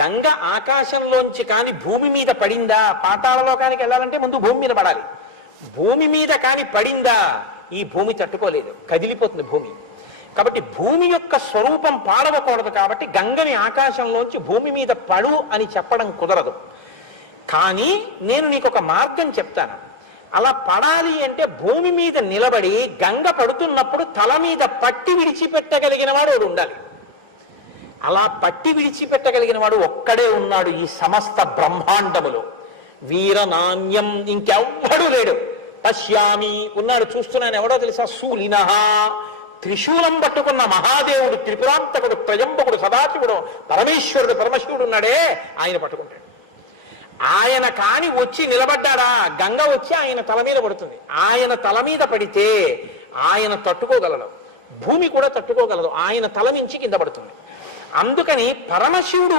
గంగ ఆకాశంలోంచి కాని భూమి మీద పడిందా, పాతాళలోకానికి వెళ్ళాలంటే ముందు భూమి మీద పడాలి. భూమి మీద కాని పడిందా, ఈ భూమి తట్టుకోలేదు, కదిలిపోతుంది భూమి. కాబట్టి భూమి యొక్క స్వరూపం పాడవకూడదు. కాబట్టి గంగని ఆకాశంలోంచి భూమి మీద పడు అని చెప్పడం కుదరదు. కానీ నేను నీకు ఒక మార్గం చెప్తాను. అలా పడాలి అంటే భూమి మీద నిలబడి గంగ పడుతున్నప్పుడు తల మీద పట్టి విడిచిపెట్టగలిగిన వాడు ఒకడు ఉండాలి. అలా పట్టి విడిచిపెట్టగలిగిన వాడు ఒక్కడే ఉన్నాడు ఈ సమస్త బ్రహ్మాండములో. వీరనాణ్యం ఇంకెవ్వడూ లేడు. పశ్యామి ఉన్నాడు, చూస్తున్నాను. ఎవడో తెలుసా? శూలినః, త్రిశూలం పట్టుకున్న మహాదేవుడు, త్రిపురాంతకుడు, త్రయంబకుడు, సదాశివుడు, పరమేశ్వరుడు, పరమశివుడు ఉన్నాడే, ఆయన పట్టుకుంటాడు. ఆయన కాని వచ్చి నిలబడ్డాడా, గంగ వచ్చి ఆయన తల మీద పడుతుంది. ఆయన తల మీద పడితే ఆయన తట్టుకోగలడు, భూమి కూడా తట్టుకోగలదు. ఆయన తల నుంచి కింద పడుతుంది. అందుకని పరమశివుడు